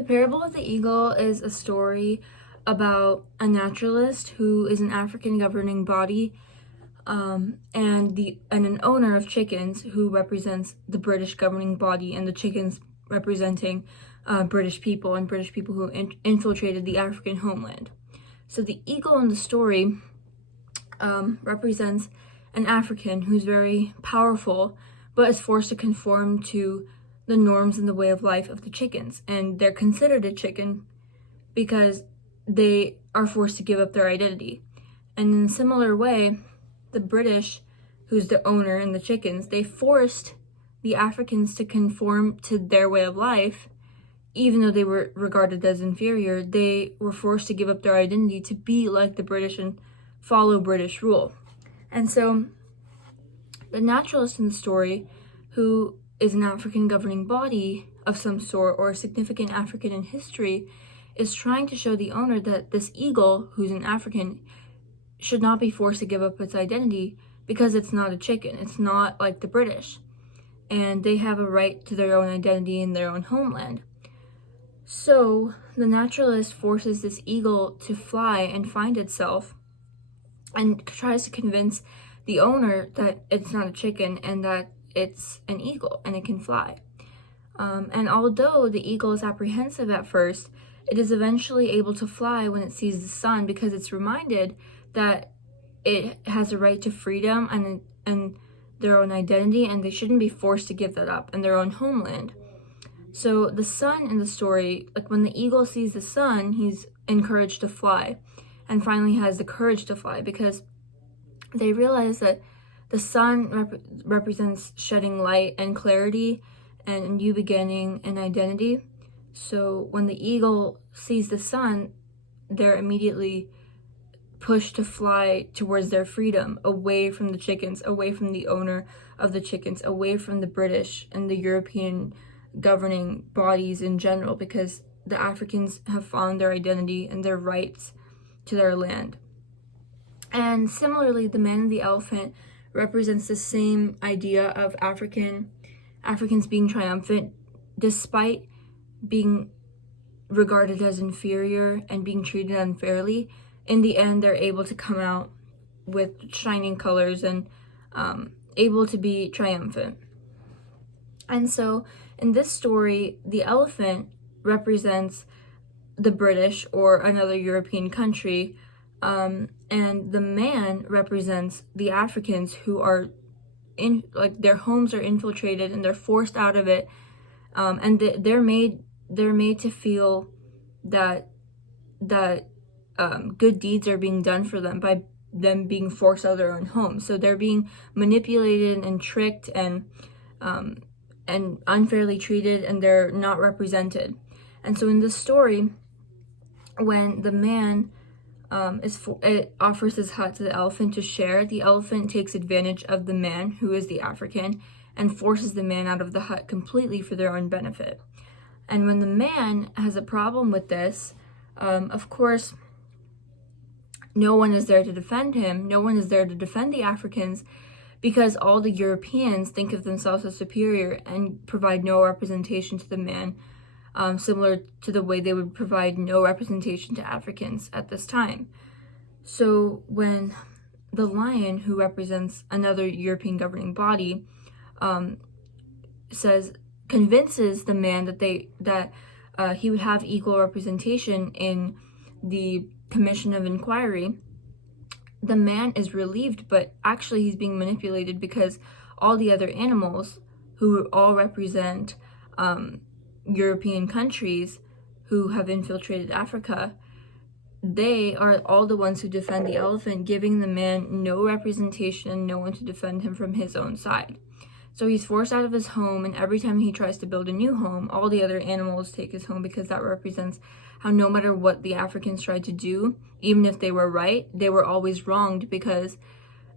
The Parable of the Eagle is a story about a naturalist who is an African governing body, and an owner of chickens who represents the British governing body, and the chickens representing British people and British people who infiltrated the African homeland. So the eagle in the story represents an African who's very powerful, but is forced to conform to the norms and the way of life of the chickens. And they're considered a chicken because they are forced to give up their identity. And in a similar way, the British, who's the owner and the chickens, they forced the Africans to conform to their way of life. Even though they were regarded as inferior, they were forced to give up their identity to be like the British and follow British rule. And so the naturalist in the story, who is an African governing body of some sort or a significant African in history, is trying to show the owner that this eagle, who's an African, should not be forced to give up its identity because it's not a chicken. It's not like the British. And they have a right to their own identity in their own homeland. So the naturalist forces this eagle to fly and find itself, and tries to convince the owner that it's not a chicken and that it's an eagle and it can fly. And although the eagle is apprehensive at first, it is eventually able to fly when it sees the sun, because it's reminded that it has a right to freedom and their own identity, and they shouldn't be forced to give that up in their own homeland. So the sun in the story, like when the eagle sees the sun, he's encouraged to fly and finally has the courage to fly, because they realize that the sun represents shedding light and clarity and a new beginning and identity. So when the eagle sees the sun, they're immediately pushed to fly towards their freedom, away from the chickens, away from the owner of the chickens, away from the British and the European governing bodies in general, because the Africans have found their identity and their rights to their land. And similarly, the man and the elephant represents the same idea of Africans being triumphant despite being regarded as inferior and being treated unfairly. In the end, they're able to come out with shining colors and able to be triumphant. And so in this story, the elephant represents the British or another European country, and the man represents the Africans who are in, like, their homes are infiltrated and they're forced out of it, and they're made to feel that good deeds are being done for them by them being forced out of their own homes. So they're being manipulated and tricked and unfairly treated, and they're not represented. And so in this story, when the man offers his hut to the elephant to share, the elephant takes advantage of the man, who is the African, and forces the man out of the hut completely for their own benefit. And when the man has a problem with this, of course, no one is there to defend him. No one is there to defend the Africans, because all the Europeans think of themselves as superior and provide no representation to the man, similar to the way they would provide no representation to Africans at this time. So when the lion, who represents another European governing body, convinces the man that he would have equal representation in the commission of inquiry, the man is relieved, but actually he's being manipulated, because all the other animals, who all represent European countries who have infiltrated Africa, they are all the ones who defend the elephant, giving the man no representation and no one to defend him from his own side. So he's forced out of his home, and every time he tries to build a new home, all the other animals take his home, because that represents how no matter what the Africans tried to do, even if they were right, they were always wronged, because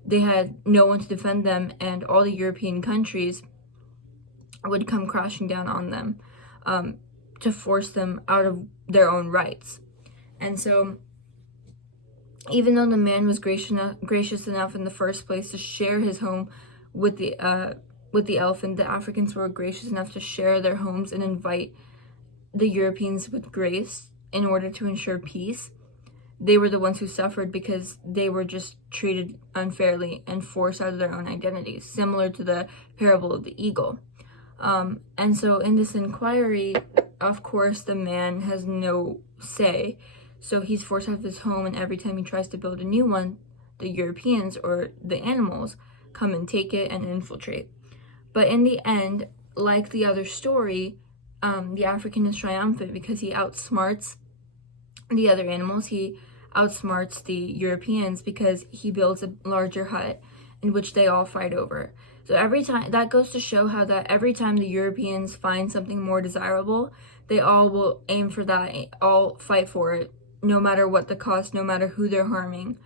they had no one to defend them, and all the European countries would come crashing down on them to force them out of their own rights. And so even though the man was gracious enough in the first place to share his home with the elephant, the Africans were gracious enough to share their homes and invite the Europeans with grace in order to ensure peace, they were the ones who suffered because they were just treated unfairly and forced out of their own identities, similar to the parable of the eagle. And so in this inquiry, of course, the man has no say. So he's forced out of his home, and every time he tries to build a new one, the Europeans or the animals come and take it and infiltrate. But in the end, like the other story, the African is triumphant because he outsmarts the other animals. He outsmarts the Europeans because he builds a larger hut in which they all fight over. So every time, that goes to show how that every time the Europeans find something more desirable, they all will aim for that, all fight for it, no matter what the cost, no matter who they're harming.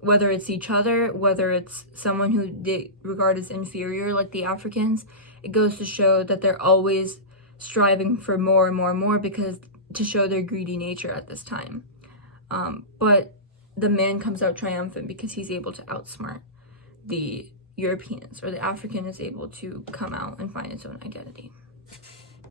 Whether it's each other, whether it's someone who they regard as inferior, like the Africans, it goes to show that they're always striving for more and more and more because to show their greedy nature at this time. But the man comes out triumphant because he's able to outsmart the Europeans, or the African is able to come out and find its own identity.